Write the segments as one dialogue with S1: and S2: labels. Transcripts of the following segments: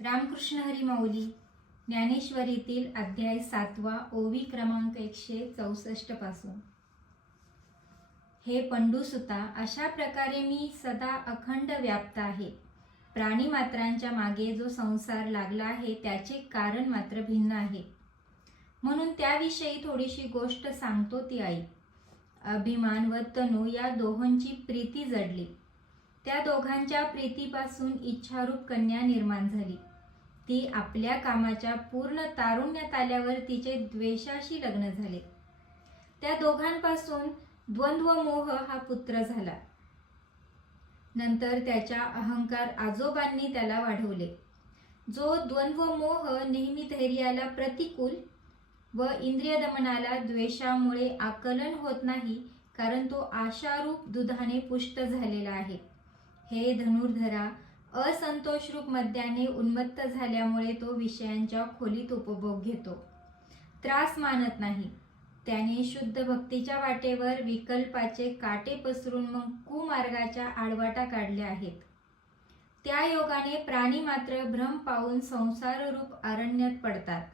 S1: रामकृष्ण हरी माऊली ज्ञानेश्वरीतील अध्याय सातवा ओवी क्रमांक एकशे चौसष्टपासून. हे पंडूसुता अशा प्रकारे मी सदा अखंड व्याप्त आहे. प्राणीमात्रांच्या मागे जो संसार लागला आहे त्याचे कारण मात्र भिन्न आहे. म्हणून त्याविषयी थोडीशी गोष्ट सांगतो ती आई. अभिमान व तनू या दोहोंची प्रीती जडली. त्या दोघांच्या प्रीतीपासून इच्छारूप कन्या निर्माण झाली. ती आपल्या कामाच्या पूर्ण तारुण्यात आल्यावर तिचे द्वेषाशी लग्न झाले. त्या दोघांपासून द्वंद्व मोह हा पुत्र झाला. नंतर त्याच्या अहंकार आजोबांनी त्याला वाढवले. जो द्वंद्व मोह नेहमी धैर्याला प्रतिकूल व इंद्रिय दमनाला द्वेषामुळे आकलन होत नाही कारण तो आशारूप दुधाने पुष्ट झालेला आहे. हे धनुर्धरा असंतोषरूप मद्याने उन्मत्त झाल्यामुळे तो विषयांच्या खोलीत उपभोग घेतो. त्रास मानत नाही. त्याने शुद्ध भक्तीच्या वाटेवर विकल्पाचे काटे पसरून मग कुमार्गाच्या आडवाटा काढल्या आहेत. त्या योगाने प्राणी मात्र भ्रम पाहून संसाररूप अरण्यात पडतात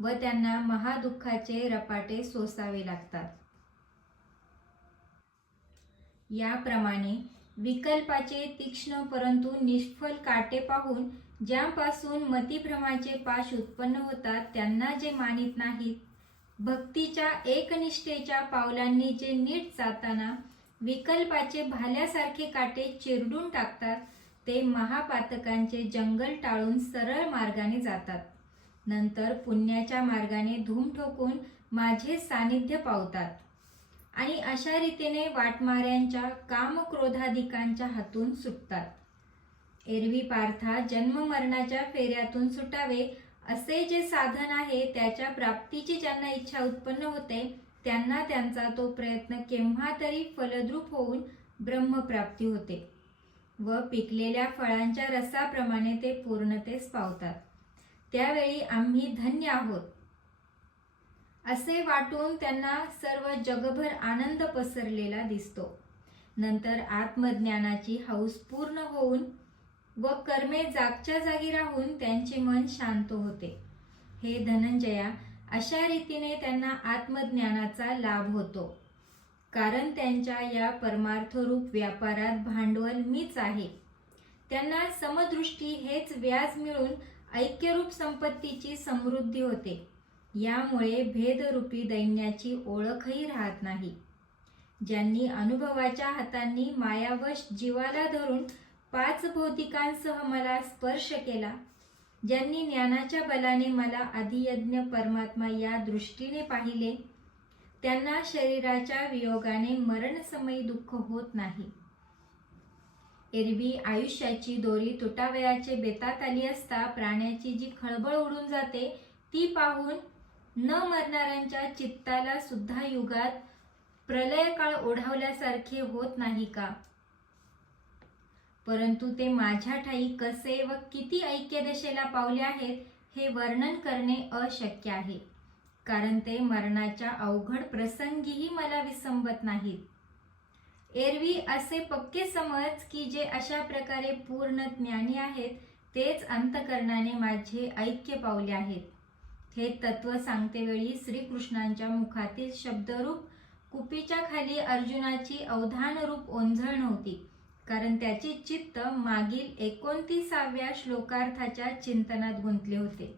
S1: व त्यांना महादुःखाचे रपाटे सोसावे लागतात. याप्रमाणे विकल्पाचे तीक्ष्ण परंतु निष्फल काटे पाहून ज्यापासून मतिभ्रमाचे पाश उत्पन्न होतात त्यांना जे मानित नाहीत. भक्तीच्या एकनिष्ठेच्या पावलांनी जे नीट जाताना विकल्पाचे भाल्यासारखे काटे चिरडून टाकतात ते महापातकांचे जंगल टाळून सरळ मार्गाने जातात. नंतर पुण्याच्या मार्गाने धूम ठोकून माझे सानिध्य पावतात. आणि अशा रीतीने वाटमाऱ्यांच्या कामक्रोधाधिकांच्या हातून सुटतात. एरवी पार्था जन्ममरणाच्या फेऱ्यातून सुटावे असे जे साधन आहे त्याच्या प्राप्तीची ज्यांना इच्छा उत्पन्न होते त्यांना त्यांचा तो प्रयत्न केव्हा तरी फलद्रूप होऊन ब्रह्मप्राप्ती होते व पिकलेल्या फळांच्या रसाप्रमाणे ते पूर्णतेस पावतात. त्यावेळी आम्ही धन्य आहोत. असे वाटून त्यांना सर्व जगभर आनंद पसरलेला दिसतो. नंतर आत्मज्ञानाची हौस पूर्ण होऊन व कर्मे जागच्या जागी राहून त्यांचे मन शांत होते. हे धनंजया अशा रीतीने त्यांना आत्मज्ञानाचा लाभ होतो. कारण त्यांच्या या परमार्थरूप व्यापारात भांडवल मीच आहे. त्यांना समदृष्टी हेच व्याज मिळून ऐक्यरूप संपत्तीची समृद्धी होते. यामुळे भेदरूपी दैन्याची ओळखही राहत नाही. ज्यांनी अनुभवाच्या हातांनी मायावश जीवाला धरून पाच भौतिकांसह मला स्पर्श केला ज्यांनी ज्ञानाच्या बलाने मला आदियज्ञ परमात्मा या दृष्टीने पाहिले त्यांना शरीराच्या वियोगाने मरणसमयी दुःख होत नाही. एरवी आयुष्याची दोरी तुटावयाचे बेतात आली असता प्राण्याची जी खळबळ उडून जाते ती पाहून न मरणाऱ्यांच्या चित्ताला सुद्धा युगात प्रलय काळ ओढावल्यासारखे होत नाही का? परंतु ते माझ्या ठाई कसे व किती ऐक्यदशेला पावले आहेत हे वर्णन करणे अशक्य आहे. कारण ते मरणाच्या अवघड प्रसंगीही मला विसंबत नाहीत. एरवी असे पक्के समज की जे अशा प्रकारे पूर्ण ज्ञानी आहेत तेच अंतकरणाने माझे ऐक्य पावले आहेत. हे तत्व सांगते वेळी श्रीकृष्णांच्या मुखातील शब्दरूप कुपीच्या खाली अर्जुनाची अवधानरूप ओंझळ नव्हती कारण त्याचे चित्त मागील एकोणतीसाव्या श्लोकार्थाच्या चिंतनात गुंतले होते.